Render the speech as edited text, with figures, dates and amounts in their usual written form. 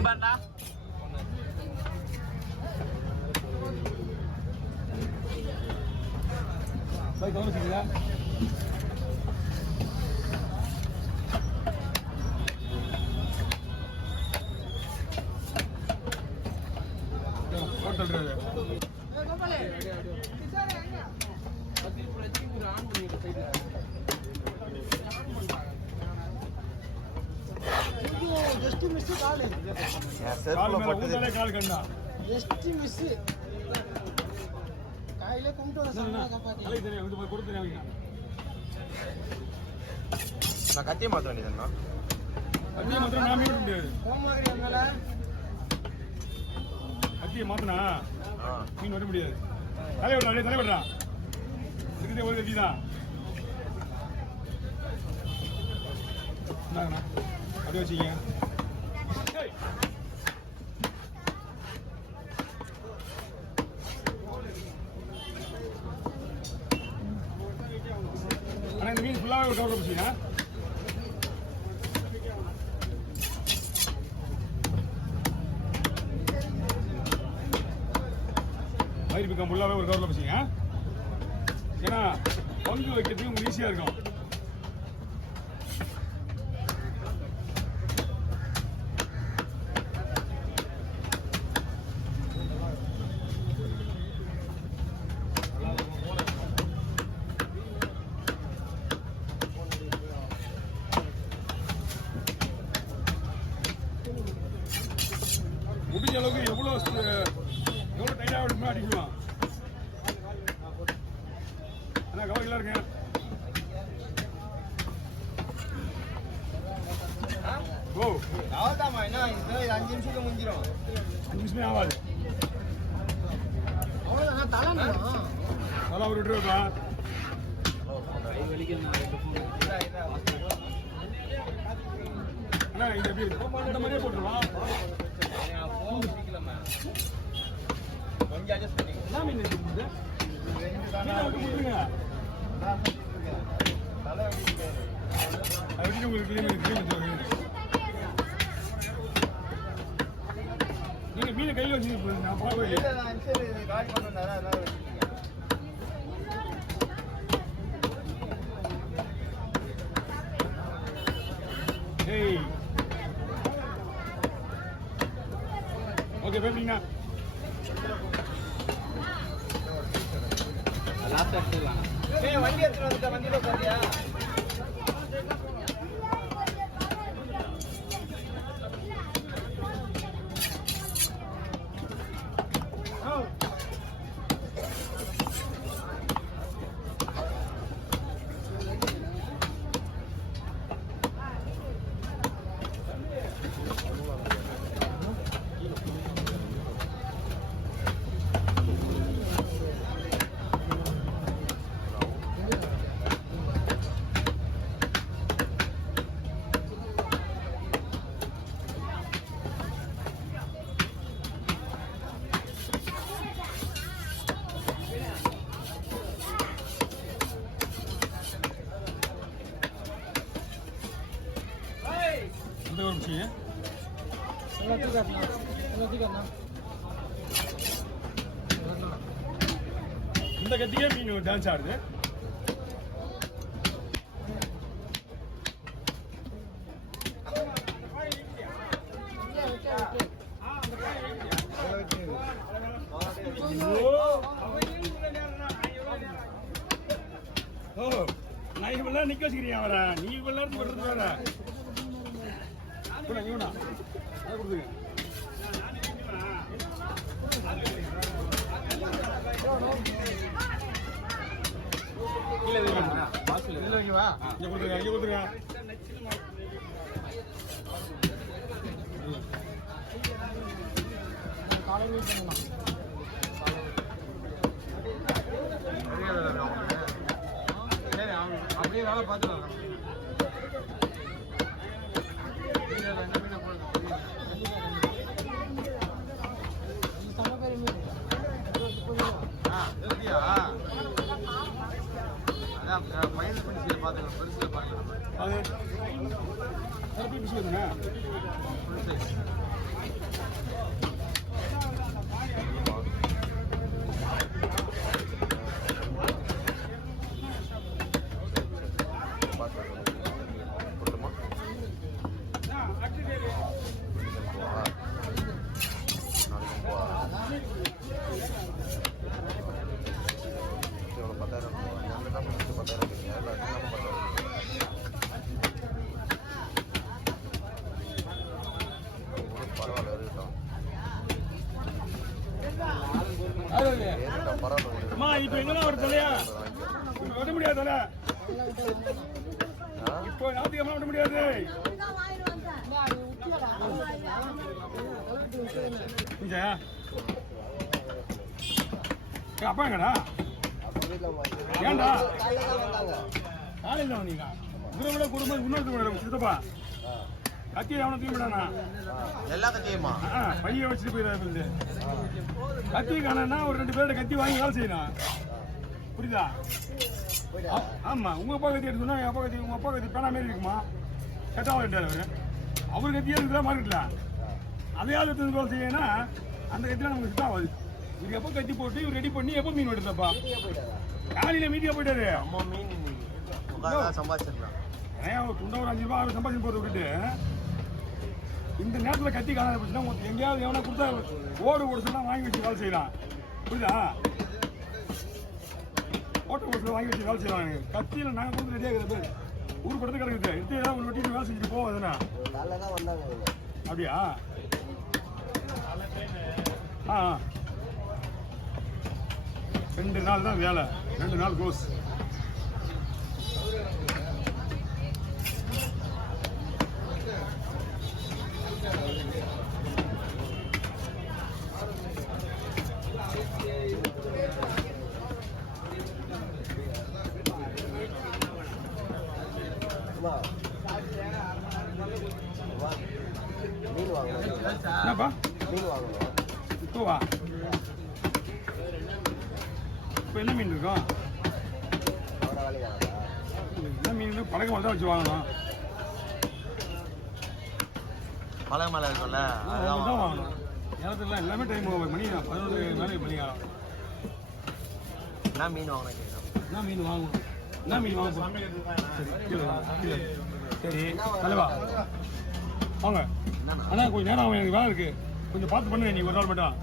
இங்க பாருடா. பை கவனிச்சிங்களா? ஹோட்டல் ஜஸ்ட் மிஸ் கால் கால் கண்ணா ஜஸ்ட் மிஸ் காயிலே கும்பிட்டு வர கொடுத்து நான் கத்திய மாத்த வேண்டியதுண்ணா. கத்தியை மாத்திரம் நான் மீட்ட முடியாது. கத்தியை மாத்தினா மீன் வர முடியாது. தலைவிடா அப்படியே தலைவிடா இதுக்கு ஒரு கத்தி தான். என்னங்கண்ணா அப்படியே வச்சுக்கீங்க. ஆனால் இந்த மீன் ஃபுல்லாகவே ஒரு கவரில் பிடிச்சிங்க. மயிர் பிக்கம் ஃபுல்லாகவே ஒரு கவரில் பிடிச்சிங்க. ஏன்னா பங்கு வைக்கிறதுக்கு உங்களுக்கு ஈஸியாக இருக்கும். முடிஞ்ச அளவுக்கு எவ்வளோ டைட்டாக இருக்குமோ அடிக்கலாம். ஆனால் கவலைகளாக இருக்கேன். ஓ அவ்வளோதாம்மா. என்ன 5 நிமிஷத்துக்கு முடிஞ்சிடும். 5 நிமிஷமே ஆகாது. அவ்வளோதான் தலா ஒரு விட்டுருப்பா. அண்ணா இது எப்படி இந்த மாதிரியே போட்டுருவான். கொஞ்சம் அட்ஜஸ்ட் பண்ணிக்கோ. என்ன மீன் இருக்குது? அது உங்களுக்கு நீங்க மீனை கையில் வச்சு நான் பார்க்கவே காலி பண்ணாரா அதனால ஏய் ஓகே பேசுறீங்க. லாஸ்ட் எடுத்துக்கலாம். ஏய் வண்டி எடுத்து வந்துட்ட. வண்டியில போறியா? இந்த கத்தியே மீன் டான்ஸ் ஆடுது. ஓ நான் இவெல்லாம் நிக்க வச்சுக்கிறீங்க. அவரை நீ இவ்வளவு போடுறது வேற இவனா அதை கொடுத்துங்க. கீழே வைக்கணுமா? பாக்ஸ்ல இல்ல வைக்கவா? இங்க கொடுத்துருங்க. இங்க கொடுத்துருங்க. காலையில் பண்ணலாம். சரி அப்படியே வேலை பார்த்துக்கலாம். அதான் மைனஸ் பண்ணி பார்த்துக்கலாம். பெருசில் பார்க்கலாம். அது பிடிச்சி வருங்க. இப்போ எங்கன்னா ஒரு தலையா வெட்ட முடியாது தலை. இப்போ ஞாபகம் வெட்ட முடியாது. அப்பா எங்கடா? ஏன்டா காலையில் வந்தீங்க? குருவில குடும்பம் இன்னொருத்தர் சித்தப்பா கத்தியை அவனை தூக்கி விடானா? எல்லா கத்தியுமா பைய வச்சுட்டு போயிடாது. கத்தி காணா ஒரு 2 பேரோட கத்தி வாங்கி வேலை செய்யணும். புரியுதா? ஆமா, உங்க அப்பா கத்தி எடுத்து சொன்னா அப்பா கத்தி உங்க அப்பா கத்தி பேனா மாரி இருக்குமா? கெட்டாமல் அவரு அவர் கத்தியே இருக்குதா மார்க்கெட்ல அதையாவது எடுத்து வேலை செய்யணும்னா அந்த கத்திலாம் நமக்கு சுத்தம் ஆகுது. இவர் எப்போ கத்தி போட்டு இவர் ரெடி பண்ணி எப்போ மீன் வெட்டுறப்பா? காலையில மீட்டியா போயிட்டாரு. அம்மா மீன் சம்பாதிச்சிருக்கலாம். ஏன் துண்டை ஒரு 5 ரூபா 6 சம்பாதிச்சு போட்டு விட்டுட்டு இந்த நேரத்தில் கத்தி காணாத போச்சுன்னா எங்கேயாவது எவனா கொடுத்தா ஓடு சொன்னா வாங்கி வச்சு வேலை செய்யலாம். புரியுதா? ஓட்ட ஓடுல வாங்கி வச்சு வேலை செய்யலாம். கத்தியில் நாங்கள் கொடுத்து ரெடியாக இருக்கிறது ஊர் படத்து கிடக்குது. எடுத்து ஏதாவது ஒன்று வெட்டி வேலை செஞ்சுட்டு போவாதுண்ணா. அப்படியா? ஆ 2 நாள் தான் வேலை, 2 நாள் கோர்ஸ். என்னப்பா இப்போ வா. இப்போ என்ன மீன் இருக்கும்? என்ன மீன் பழக்கம் தான் வச்சு வாங்கணும். மலை மேலே இருக்கும்ல தான் வாங்கணும். நேரத்தில் எல்லாமே டைம் மணி 11 மேலே மணி ஆகும். என்ன மீன் வாங்கினா என்ன மீன் வாங்கணும்? என்ன மீன் வாங்க? சரி தலைவா வாங்க. ஆனால் கொஞ்சம் நேரம் ஆகும், எனக்கு வேலை இருக்குது. கொஞ்சம் பார்த்து பண்ணுங்க. நீ ஒரு நாள் மட்டும்